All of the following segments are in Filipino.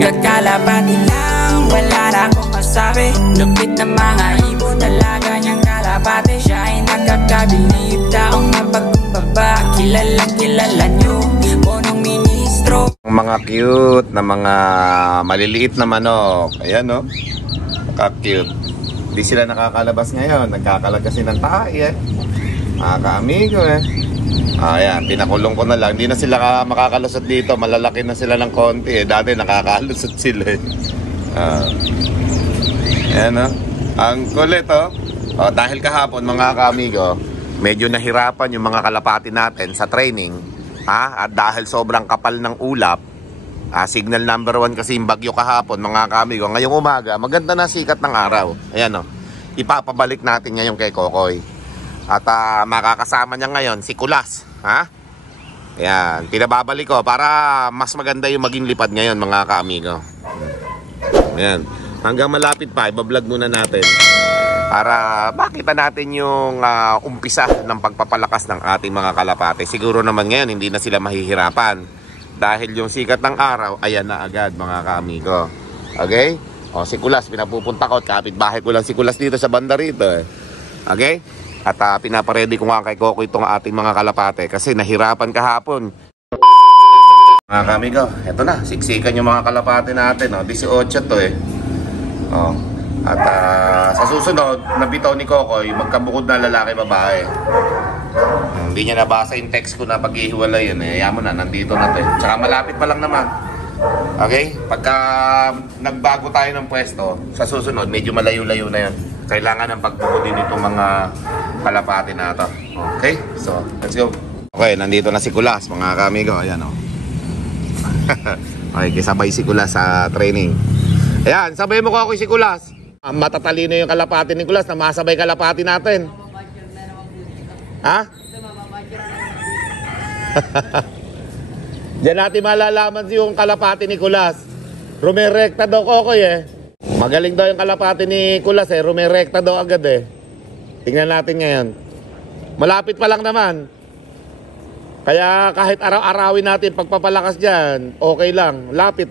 Kakalapati lang, wala na akong masabi. Lupit na mga ibon, talaga niyang kalapati. Siya ay nakakabilib, taong mapagkumbaba. Kilalang kilala niyo, punong ministro. Mga cute na mga maliliit na manok. Ayan no, cute. Hindi sila nakakalabas ngayon, nagkakalag kasi ng tae mga ka-amigo ayan, pinakulong ko na lang. Hindi na sila makakalusot dito, malalaki na sila ng konti dati nakakalusot sila ayan no, ang kulit dahil kahapon mga ka-amigo, medyo nahirapan yung mga kalapati natin sa training at dahil sobrang kapal ng ulap, signal number 1 kasi yung bagyo kahapon mga ka-amigo. Ngayong umaga, maganda na sikat ng araw. Ayan ipapabalik natin ngayon kay Kokoy. At makakasama niya ngayon si Kulas. Ayan, pinababalik ko para mas maganda yung maging lipad ngayon mga ka-amigo. Ayan, hanggang malapit pa, ibablog muna natin para makita natin yung umpisa ng pagpapalakas ng ating mga kalapate. Siguro naman ngayon hindi na sila mahihirapan dahil yung sikat ng araw ayan na agad mga ka-amigo. Okay? Si Kulas pinapupunta ko, kapitbahay ko lang si Kulas dito sa banda rito Okay? At pinaparedy ko nga kay Coco itong ating mga kalapate kasi nahirapan kahapon. Mga ka-amigo, eto na, siksikan yung mga kalapate natin 18 to At sa susunod, nabitaw ni Kokoy, magkabukod na lalaki babae. Hindi niya nabasa yung text ko na paghihiwalay yun Ayaw mo na, nandito na to Tsaka malapit pa lang naman. Okay? Pagka nagbago tayo ng pwesto, sa susunod, medyo malayo-layo na yan. Kailangan ng pagbukod din itong mga kalapati na ito. Okay? So, let's go. Okay, nandito na si Kulas, mga ka-amigo. Ayan Okay, kisabay si Kulas sa training. Ayan, sabay mo ko ako si Kulas. Matatalino yung kalapati ni Kulas na masabay kalapati natin. Diyan natin malalaman yung kalapati ni Kulas. Rumirekta daw Kokoy Magaling daw yung kalapati ni Kulas rumirekta daw agad Tingnan natin ngayon. Malapit pa lang naman. Kaya kahit araw-arawin natin pagpapalakas dyan, okay lang. Lapit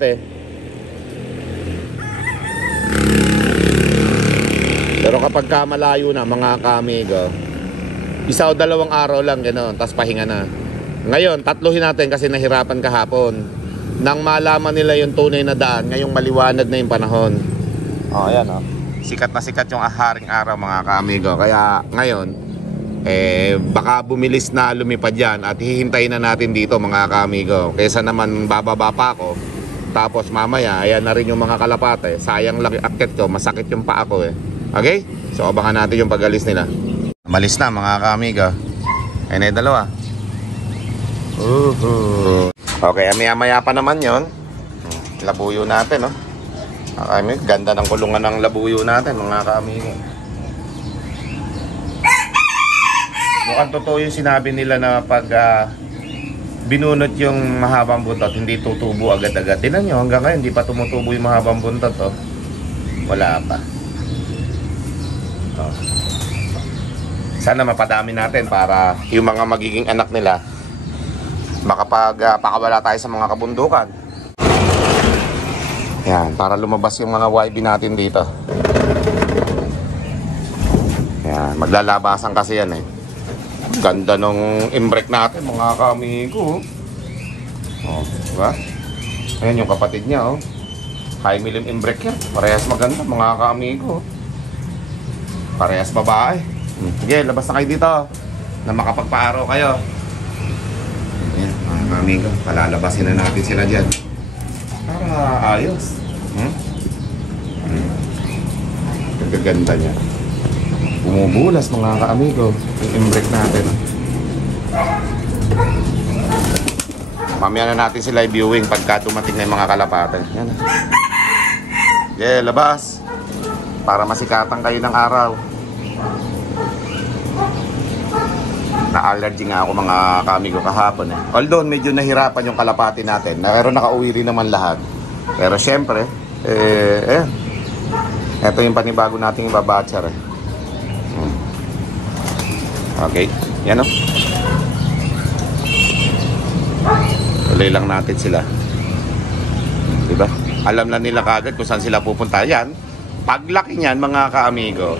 Pero kapag malayo na mga ka-amigo, 1 o 2 araw lang gano'n, tapos pahinga na. Ngayon, 3 natin kasi nahirapan kahapon. Nang malaman nila yung tunay na daan, ngayong maliwanag na yung panahon. Ayan sikat na sikat yung haring araw mga ka-amigo. Kaya ngayon, baka bumilis na lumipad yan at hihintayin na natin dito mga ka-amigo. Kaysa naman bababa pa ako, tapos mamaya, ayan na rin yung mga kalapate. Sayang lang akit ko, masakit yung paa ko Okay? So abangan natin yung pag-alis nila. Malis na mga ka-amigo. Ayun na yung dalawa. Okay, maya-maya pa naman yon. Labuyo natin Okay, ganda ng kulungan ng labuyo natin mga ka-amigo. Mukhang totoo yung sinabi nila na pag binunot yung mahabang buntot, hindi tutubo agad-agad. Tingnan nyo, hanggang ngayon hindi pa tumutubo yung mahabang buntot Wala pa. Sana mapadami natin para yung mga magiging anak nila makapagpakawala tayo sa mga kabundukan. Yan, para lumabas yung mga YB natin dito. Yan, maglalabasan kasi yan Ganda nung imbrek natin mga ka-amigo. Diba? Ayan yung kapatid niya high milim imbrek yan. Parehas maganda mga ka-amigo. Parehas babae. Sige, labas na kayo dito na makapagpaaraw kayo. Ayan, mga ka-amigo, palalabasin na natin sila dyan para ayos. Gaganda niya. Bumubulas mga ka-amigo yung imbrek natin. Mamaya na natin sila i-viewing pagka dumating na yung mga kalapatan. Yan Yeah, labas para masikatan kayo ng araw. Na-allergy nga ako mga ka-amigo kahapon Although medyo nahirapan yung kalapati natin, pero nakauwi rin naman lahat. Pero syempre ito yung panibago nating ibabatcher Okay, yan tuloy lang natin sila, diba? Alam na nila kagad kung saan sila pupunta. Yan, paglaki niyan mga kaamigo,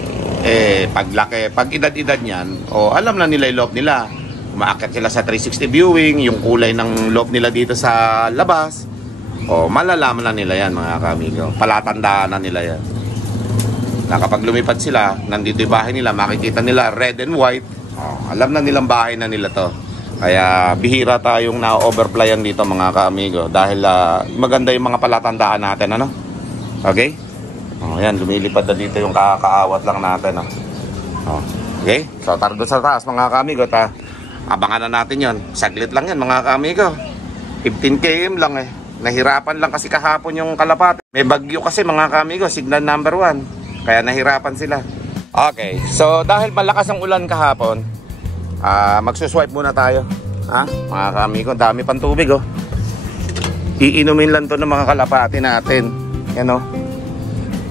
paglaki, pag edad-edad niyan, alam na nila yung loob nila. Umaakit sila sa 360 viewing, yung kulay ng loob nila dito sa labas. Malalaman na nila yan mga kaamigo. Palatandaan na nila yan. Na kapag lumipad sila, nandito yung bahay nila, makikita nila red and white. Alam na nilang bahay na nila to. Kaya bihira tayong na-overplayan dito mga kaamigo. Dahil maganda yung mga palatandaan natin, ano? Okay? Yan, lumilipad na dito yung kakaawat lang natin. Okay? So, tardo sa taas mga kaamigo. Abangan na natin yon. Saglit lang yan mga kaamigo. 15 km lang Nahirapan lang kasi kahapon yung kalapati. May bagyo kasi mga kaamigo, signal number 1. Kaya nahirapan sila. Okay, so dahil malakas ang ulan kahapon, magsuswipe muna tayo. Mga kaamigo, dami pang tubig Iinumin lang to ng mga kalapati natin. Yan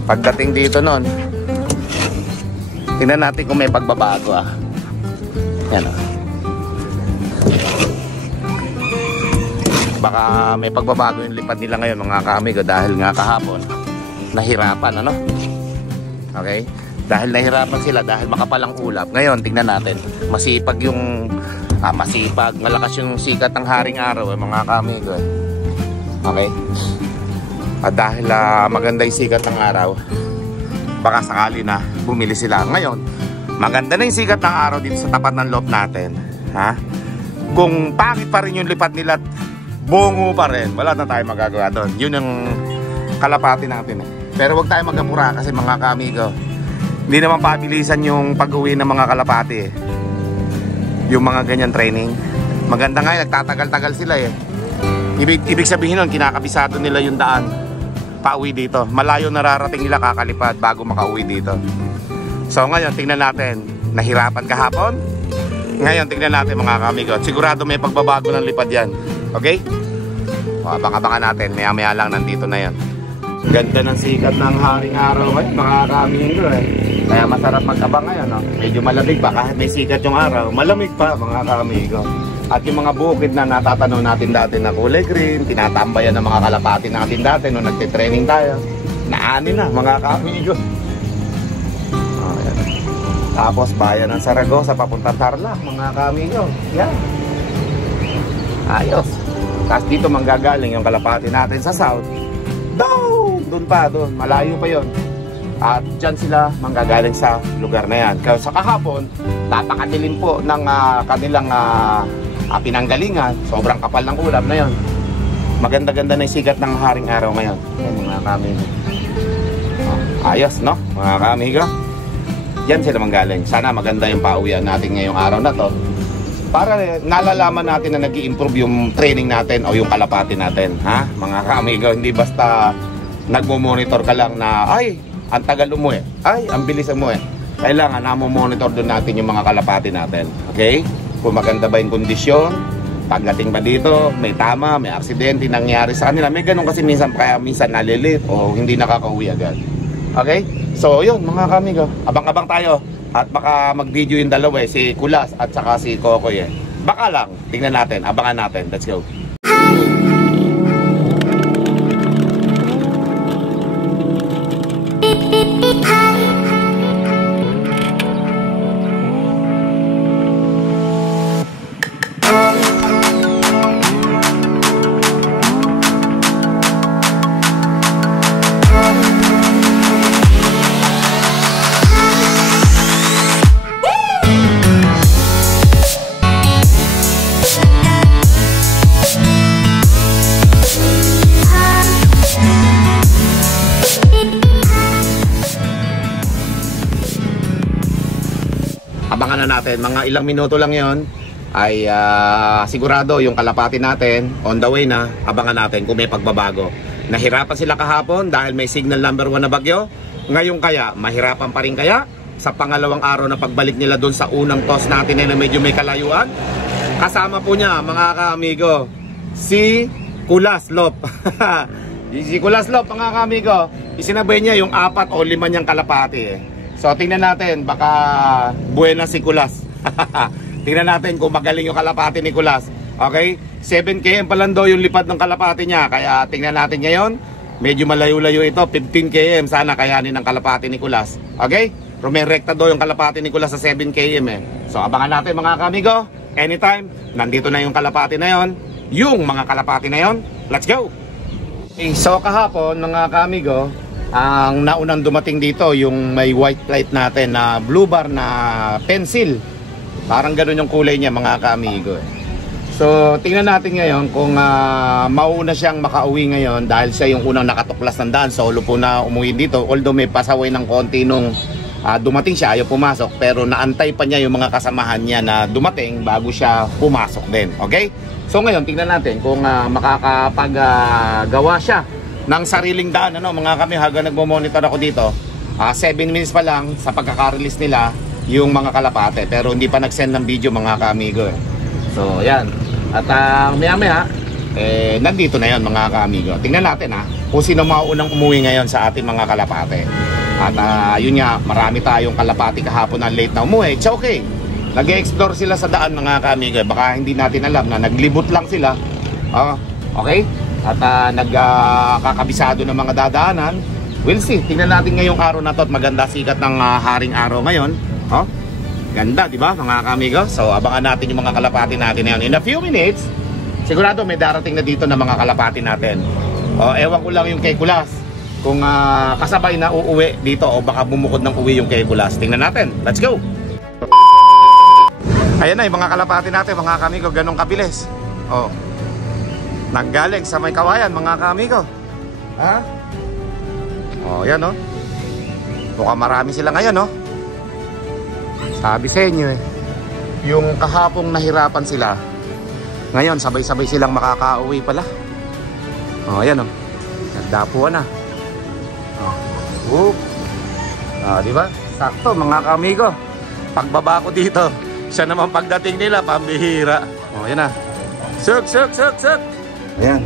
Pagdating dito nun, tingnan natin kung may pagbabago Yan Baka may pagbabago yung lipad nila ngayon mga kaamigo dahil nga kahapon nahirapan Okay? Dahil nahirapan sila dahil makapalang ulap. Ngayon tingnan natin, masipag yung masipag, malakas yung sikat ng haring araw mga kaamigo Okay? At dahil maganda yung sikat ng araw, baka sakali na bumili sila. Ngayon, maganda na yung sikat ng araw dito sa tapat ng loob natin. Kung pangit pa rin yung lipad nila, bungo pa rin, wala na tayo magagawa doon. Yun ang kalapati natin Pero wag tayo mag-apura kasi mga kaamigo, hindi naman pabilisan yung pag-uwi ng mga kalapati yung mga ganyan training. Maganda nga nagtatagal-tagal sila Ibig sabihin nun, kinakabisado nila yung daan pauwi dito. Malayo nararating nila kakalipad bago makauwi dito. So ngayon, tingnan natin. Nahirapan kahapon. Ngayon, tingnan natin mga kaamigo. Sigurado may pagbabago ng lipad yan. Okay? Abang-abangan natin. Maya-maya lang nandito na yan. Ganda ng sikat ng haring araw mga kaamigo Kaya masarap mag-abang ngayon Medyo malamig pa kahit may sikat yung araw. Malamig pa mga kaamigo. At yung mga bukid na natatanaw natin dati na kulay green, tinatambayan ng mga kalapati natin dati nung nagtitraining tayo, naani na mga kaamigo. Tapos bayan ng Saragosa papunta Tarlac mga kaamigo. Yan. Ayos. Tapos dito manggagaling yung kalapati natin sa south. Doon pa, malayo pa yon. At dyan sila manggagaling sa lugar na yan. Kaya sa kahapon, napakadilim po ng kanilang pinanggalingan. Sobrang kapal ng ulap na yon. Maganda-ganda na yung sikat ng haring araw ngayon. Yan mga kaamigo. Ayos, no? Mga kaamigo. Yan sila manggaling. Sana maganda yung pauwian natin ngayong araw na to. Para nalalaman natin na nag-i-improve yung training natin o yung kalapati natin. Mga kaamigo, hindi basta nagmo-monitor ka lang na, ay, ang tagal umuwi. Ay, ang bilis umuwi. Kailangan namo-monitor doon natin yung mga kalapati natin. Okay? Kung maganda ba yung kondisyon, pagdating ba dito, may tama, may aksidente nangyari sa kanila. May ganun kasi minsan, kaya minsan nalilit o hindi nakakauwi agad. Okay? So, yun mga kamigo. Abang-abang tayo. At baka mag-video yung dalawa si Kulas at saka si Kokoy Baka lang. Tingnan natin. Abangan natin. Let's go. Abangan na natin, mga ilang minuto lang yon ay sigurado yung kalapati natin on the way na. Abangan natin kung may pagbabago. Nahirapan sila kahapon dahil may signal number 1 na bagyo. Ngayon kaya, mahirapan pa rin kaya sa pangalawang araw na pagbalik nila doon sa unang toss natin na medyo may kalayuan. Kasama po niya mga kaamigo si Kulaslop. Si Kulaslop mga kaamigo, isinabay niya yung 4 o 5 niyang kalapati So tingnan natin, baka buena si Kulas. Tingnan natin kung magaling yung kalapati ni Kulas. Okay? 7 km pa lang daw yung lipad ng kalapati niya. Kaya tingnan natin ngayon Medyo malayo-layo ito, 15 km. Sana kayanin ng Kalapati Nicolas. Okay? Rumerekta do yung Kalapati Nicolas sa 7 km eh. So abangan natin mga kamigo. Anytime, nandito na yung Kalapati na yon. Yung mga Kalapati na yon. Let's go! Okay, so kahapon mga kamigo, ang naunang dumating dito yung may white plate natin na blue bar na pencil. Parang ganun yung kulay niya mga kamigo eh. So tingnan natin ngayon kung mauna siyang makauwi ngayon dahil siya yung unang nakatuklas ng daan. Solo po na umuwi dito, although may pasaway ng konti nung dumating siya, ayaw pumasok, pero naantay pa niya yung mga kasamahan niya na dumating bago siya pumasok din. Okay? So ngayon tingnan natin kung makakapagawa siya ng sariling daan, ano mga kami, habang nagmo-monitor ako dito. 7 minutes pa lang sa pagkaka-release nila yung mga Kalapate, pero hindi pa nag-send ng video mga kamigo eh. So yan. At maya-maya nandito na yon mga kamigo. Tingnan natin kung sino maunang umuwi ngayon sa ating mga Kalapate. At yun nga, marami tayong Kalapati kahapon na late na umuwi. It's okay. Nag-explore sila sa daan mga kamigo. Baka hindi natin alam na naglibot lang sila. Okay? At nagkakabisado ng mga dadaanan. We'll see. Tingnan natin ngayong araw na to at maganda sikat ng haring araw ngayon. Ganda, di ba mga kamigo? So abangan natin yung mga Kalapati natin ngayon. In a few minutes, sigurado may darating na dito na mga Kalapati natin. Ewan ko lang yung kay Kulas, kung kasabay na uuwi dito o baka bumukod ng uwi yung kay Kulas. Tingnan natin. Let's go! Ayan na yung mga Kalapati natin mga kamigo. Ganong kabilis. Nanggaling sa may kawayan mga kamigo. Yan mukhang marami sila ngayon Sabi sa inyo yung kahapong nahirapan sila, ngayon sabay-sabay silang makakauwi pala. Ayan nagdapuan na. Diba? Sakto mga kamigo. Pagbaba ko dito, siya naman pagdating nila pambihira. Ayan na. Suk. Ayan.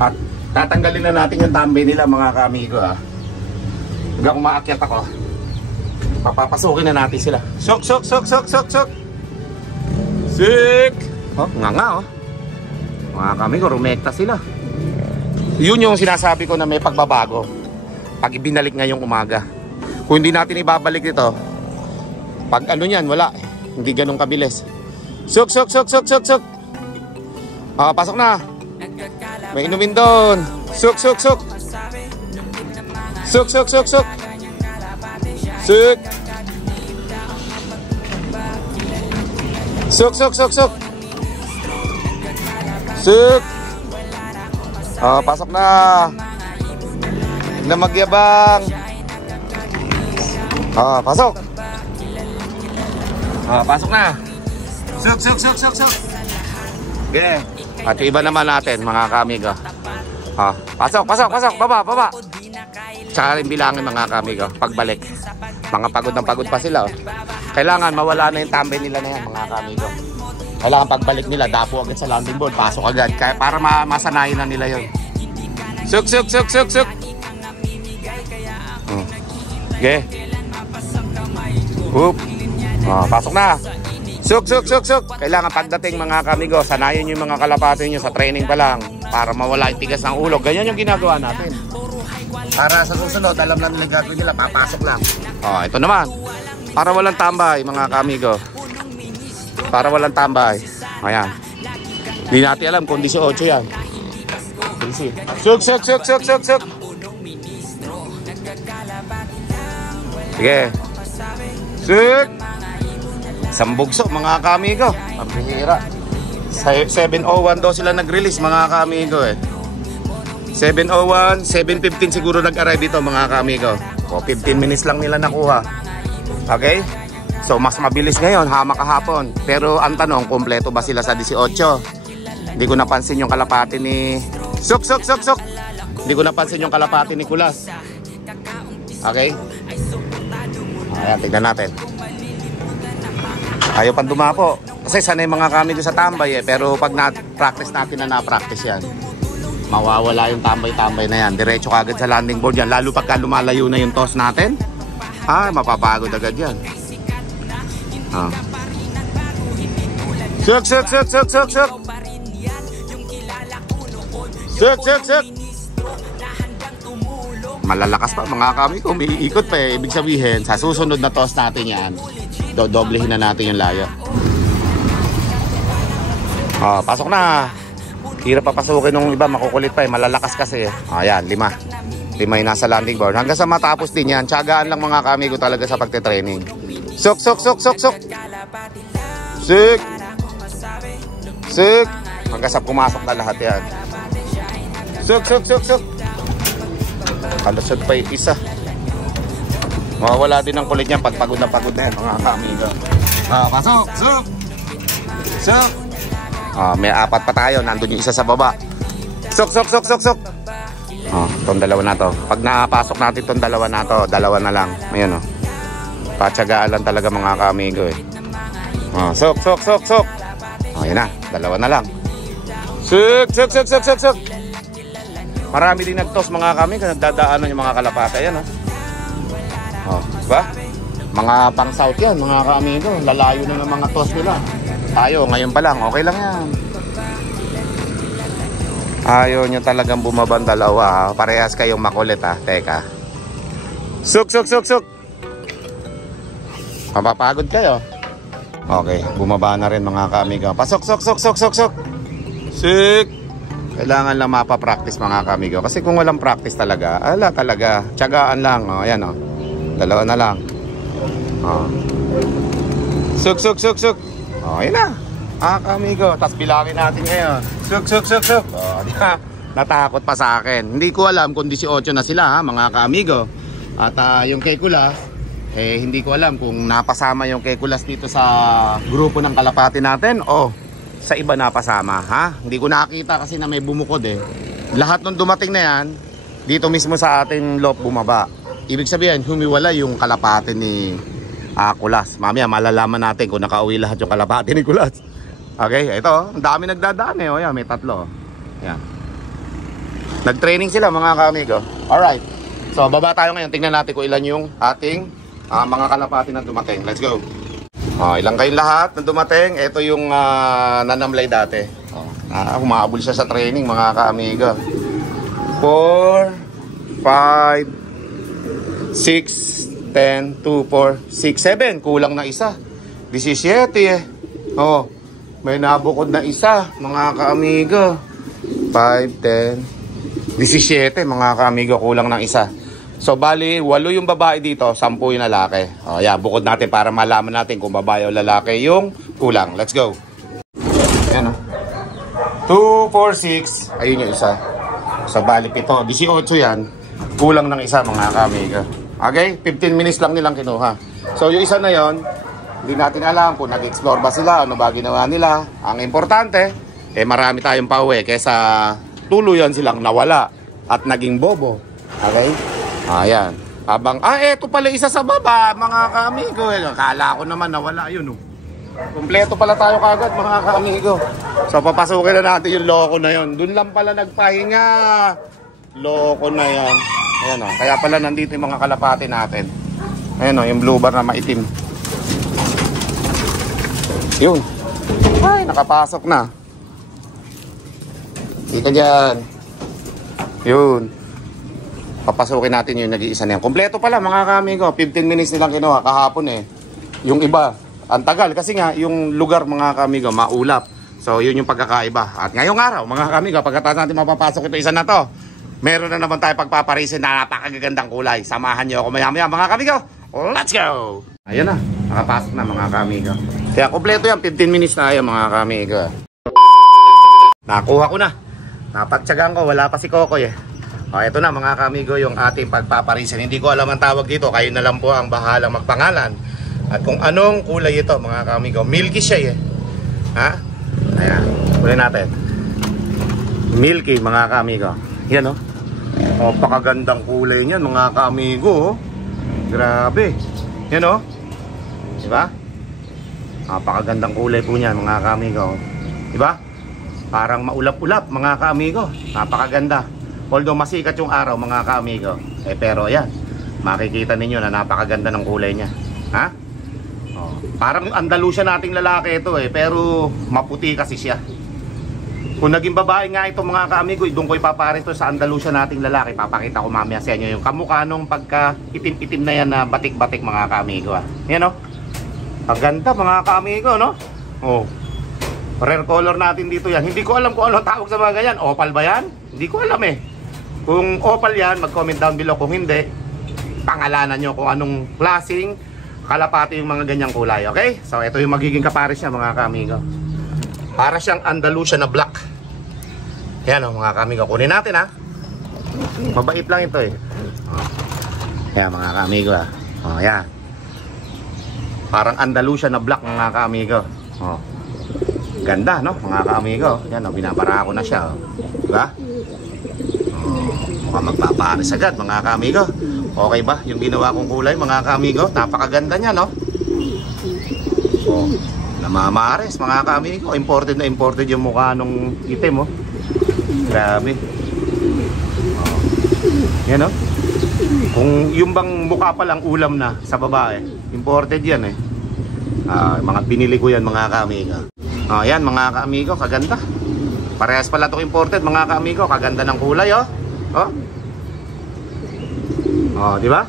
At tatanggalin na natin yung tambay nila mga kamigo Hanggang umaakyat ako, papapasukin na natin sila. Suk. Sik. Nga mga kamigo, rumekta sila. Yun yung sinasabi ko na may pagbabago pag ibinalik ngayong umaga. Kung hindi natin ibabalik dito, pag niyan, wala. Hindi ganun kabilis. Suk. Pasok na. May inumin doon. Suk. Suk. Pasok na. Na magyabang. Pasok. Pasok na. Suk. Okay. At iba naman natin mga kamigo. Pasok. Baba. Tsaka rin bilangin mga kamigo. Pagbalik, mga pagod ng pagod pa sila Kailangan mawala na yung tambay nila na yan mga kamigo. Kailangan pagbalik nila, dapo agad sa landing board, pasok agad para masanayin na nila yun. Suk. Okay. Pasok na. Suk. Kailangan pagdating mga kamigo, sanayin yung mga Kalapati nyo sa training pa lang para mawala yung tigas ng ulo. Ganyan yung ginagawa natin. Para sa susunod, alam na nila gagawin nila, papasok lang. Ito naman. Para walang tambay mga kamigo. Para walang tambay. Ayan. Hindi natin alam kung 18 yan. Suk. Sige. Suk. Sambugso mga kamigo. Ang bihira. 7:01 daw sila nag-release mga kamigo 7:01, 7:15 siguro nag-arrive dito mga kamigo. 15 minutes lang nila nakuha. Okay? So mas mabilis ngayon, kahapon. Pero ang tanong, kumpleto ba sila sa 18? Hindi ko napansin yung Kalapati ni Suk. Hindi ko napansin yung Kalapati ni Kulas. Okay? Ayan, tignan natin. Ayaw pang dumapo. Kasi sanay mga kamigo sa tambay pero pag na-practice natin na na-practice yan, mawawala yung tambay-tambay na yan. Diretso kagad sa landing board yan. Lalo pagka lumalayo na yung toss natin, mapapagod agad yan. Suk. malalakas pa mga kamigo, umiikot pa eh. Ibig sabihin, sa susunod na toss natin yan, dodoblehin na natin yung layo. Pasok na. Hirap papasukin ng iba, makukulit pa eh, malalakas kasi eh. Ayan, 5 yung nasa landing board. Hanggang sa matapos din yan, tiyagaan lang mga kamigo talaga sa pagte-training. Suk. Suk. Hanggang sa pumasok na lahat yan. Suk. Kalusot pa yung isa. Mawawala din ang kulit niyan pag pagod na yan mga kamigo. Pasok. Suk. May 4 pa tayo. Nandun yung isa sa baba. Suk. Itong dalawa na to. Pag napasok natin itong dalawa na to, dalawa na lang. Ayan o. Patsagaan lang talaga mga kamigo eh. Suk. Ayan na. Dalawa na lang. Suk. Marami din nagtos mga kamigo. Nagdadaanan yung mga kalapate. Ayan o. Diba? Mga pang south yan mga kamigo. Lalayo na ng mga tos nila. Tayo, ngayon pa lang, okay lang yan. Ayaw nyo talagang bumabang dalawa. Parehas kayong makulit ha. Teka. Suk. Mapapagod kayo. Okay, bumaba na rin mga kamigo. Pasok. Suk. Kailangan lang mapapractice mga kamigo. Kasi kung walang practice talaga, talaga. Tiyagaan lang. Ayan o. Dalawa na lang. Suk. Ayan na. Kamigo. Tapos bilangin natin ngayon. Suk. Natakot pa sa akin. Hindi ko alam kung 18 na sila ha, mga kamigo. At yung Kekulas, hindi ko alam kung napasama yung Kekulas dito sa grupo ng kalapati natin o sa iba napasama ha. Hindi ko nakita kasi na may bumukod eh. Lahat nung dumating na yan, dito mismo sa ating loob bumaba. Ibig sabihin, humiwala yung kalapati ni Kulas. Mamaya malalaman natin kung nakauwi lahat yung kalapati ni Kulas. Okay, ito, ang dami nagdadaan eh. Yan, may 3. Yan. Nag-training sila mga kamigo. Alright. So, baba tayo ngayon. Tingnan natin kung ilan yung ating mga kalapati na dumating. Let's go. Ilang kayong lahat na dumating. Ito yung nanamlay dati. Humahabol siya sa training mga kamigo. 4, 5, 6, 10, 2, 4, 6, 7. Kulang na isa. 17 eh. May nabukod na isa, mga kaamigo. 5, 10, 17, mga kaamigo, kulang ng isa. So, bali, 8 yung babae dito, 10 yung lalaki. Bukod natin para malaman natin kung babae o lalaki yung kulang. Let's go. Ayan o. 2, 4, 6. Ayun yung isa. So, bali 7. 18 yan. Kulang ng isa, mga kaamigo. Okay? 15 minutes lang nilang kinuha. So, yung isa na yon, hindi natin alam kung nag-explore ba sila, ano ba ginawa nila. Ang importante, marami tayong pauwi kesa tuluyan silang nawala at naging bobo. Okay? Ayan. Habang, eto pala isa sa baba, mga kaamigo. Kala ko naman nawala yun. Kompleto pala tayo kagad, mga kaamigo. So, papasukin na natin yung loko na yun. Doon lang pala nagpahinga. Loko na yan. Ayan o. Kaya pala nandito yung mga kalapati natin. Ayan o, yung blue bar na maitim. Yun. Ay, nakapasok na. Dito dyan. Yun. Papasukin natin yung nag-iisa na yan. Kompleto pala mga kamigo. 15 minutes nilang kinuha kahapon eh. Yung iba, ang tagal. Kasi nga, yung lugar mga kamigo, maulap. So, yun yung pagkakaiba. At ngayong araw, mga kamigo, pagkatapos natin mapapasok ito isa na to, meron na naman tayo pagpaparisin na napakagagandang kulay. Samahan nyo ako maya-maya mga kamigo. Let's go! Ayan na. Nakapasok na mga kamigo. Kaya kompleto yan, 15 minutes na yan mga kamigo. Nakuha ko na. Napagtsagaan ko, wala pa si Kokoy eh. Ito na mga kamigo yung ating pagpaparisin. Hindi ko alam ang tawag dito, kayo na lang po ang bahalang magpangalan. At kung anong kulay ito mga kamigo. Milky siya eh. Ha? Ayan, kulay natin. Milky mga kamigo. Yan o. Pakagandang kulay niyan mga kamigo. Grabe. Yan o. Diba? Napakagandang kulay po niyan mga kaamigo. Diba? Parang maulap-ulap mga kaamigo. Napakaganda. Although masikat yung araw mga kaamigo. Pero yan. Makikita ninyo na napakaganda ng kulay niya. Ha? Parang Andalusian nating lalaki ito eh. Pero maputi kasi siya. Kung naging babae nga ito mga kaamigo, doon ko ipapares to sa Andalusia nating lalaki. Papakita ko mamaya sa inyo yung kamukha nung pagka itim-itim na yan na batik-batik mga kaamigo. Yan o. Ang ganda mga kaamigo, no? Oh. Rare color natin dito yan. Hindi ko alam kung ano tawag sa mga ganyan. Opal ba yan? Hindi ko alam eh. Kung opal yan, mag-comment down below. Kung hindi, pangalanan nyo kung anong klaseng kalapati yung mga ganyang kulay. Okay? So ito yung magiging kapares niya mga kaamigo. Para siyang Andalusia na black. Yan o mga kaamigo. Kunin natin ha. Mabait lang ito eh. Yan mga kaamigo ha. O yan. Parang Andalusia na black mga kaamigo. O. Ganda no mga kaamigo. Yan o. Binabara ko na siya o. Diba? O. Mukhang magpapares agad mga kaamigo. Okay ba yung ginawa kong kulay mga kaamigo? Napakaganda niya no. O. Namamares mga kaamigo. Imported na imported yung mukha nung itim oh. Grabe. Oh. Yan oh. Kung yung bang mukha pa lang ulam na sa babae, imported yan eh. Mga binili ko yan mga kaamigo. Oh, yan mga kaamigo, kaganda. Parehas pala ito imported mga kaamigo. Kaganda ng kulay oh. Oh. Oh, di ba?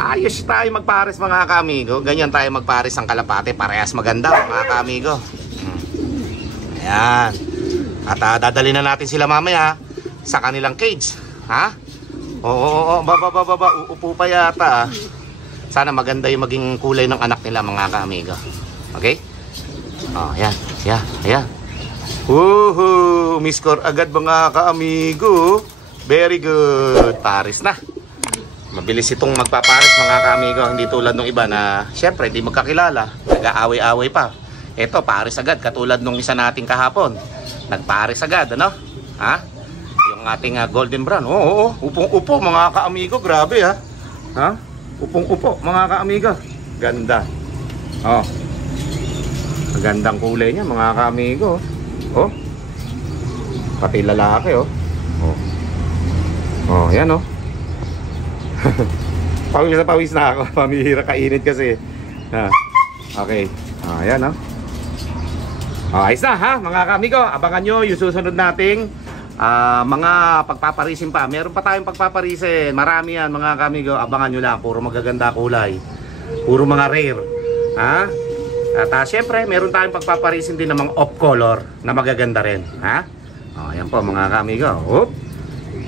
Ayos tayo magpares mga kaamigo. Ganyan tayo magpares ang kalapate. Parehas maganda mga kaamigo. Ayan. At dadali na natin sila mamaya sa kanilang cage. Ha? Oo. Baba. Uupo pa yata. Sana maganda yung maging kulay ng anak nila mga kaamigo. Okay? Oh, ayan. Ayan. Woohoo! Miss-score agad mga kaamigo. Very good. Pares na. Mabilis itong magpapares mga kaamigo. Hindi tulad ng iba na syempre hindi magkakilala. Nag-aaway-aaway pa. Ito pares agad katulad nung isa nating kahapon. Nagpares agad ano? Ha? Yung ating golden brown. Oo. Upong-upo mga kaamigo. Grabe ha. Ha? Upong-upo mga kaamigo. Ganda. Oh. Magandang kulay niya mga kaamigo. Oh. Pati lalaki oh. Oh, yan oh. Pawis na ako. Pamihira kainit kasi. Okay. Ayan o. Ayos na ha mga kaamigo. Abangan nyo yung susunod nating mga pagpaparisin pa. Meron pa tayong pagpaparisin. Marami yan mga kaamigo. Abangan nyo lang. Puro magaganda kulay. Puro mga rare. At syempre meron tayong pagpaparisin din ng mga off color na magaganda rin. Ayan po mga kaamigo.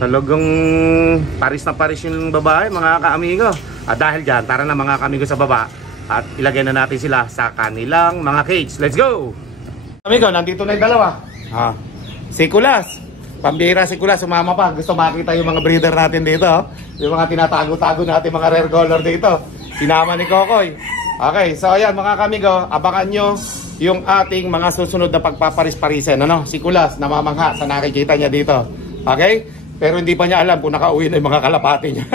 Talagang paris na paris yung babae mga kaamigo. At dahil dyan, tara na mga kaamigo sa baba. At ilagay na natin sila sa kanilang mga cage. Let's go! Amigo, nandito na yung dalawa. Si Kulas. Pambira si Kulas, sumama pa. Gusto makita yung mga breeder natin dito. Yung mga tinatago-tago natin mga rare color dito. Sinama ni Kokoy. Okay, so ayan mga kaamigo. Abangan nyo yung ating mga susunod na pagpaparis-parisen. Si Kulas, namamangha sa nakikita niya dito. Okay? Pero hindi pa niya alam kung nakauwi na yung mga kalapati niya.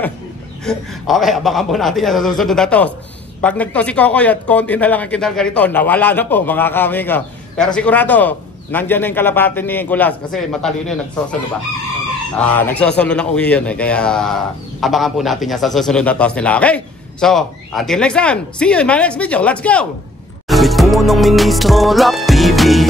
Okay, abangan po natin yan sa susunod na tos. Pag nagtos si Kokoy at konti na lang ang kinalga rito, nawala na po mga kaamigo. Pero sigurado, nandyan na yung kalapati ni Kulas kasi matalino yun, nagsosolo ba? Nagsosolo ng uwi yun eh. Kaya abangan po natin yan sa susunod na tos nila. Okay? So, until next time, see you in my next video. Let's go! With punong ministro, Love TV.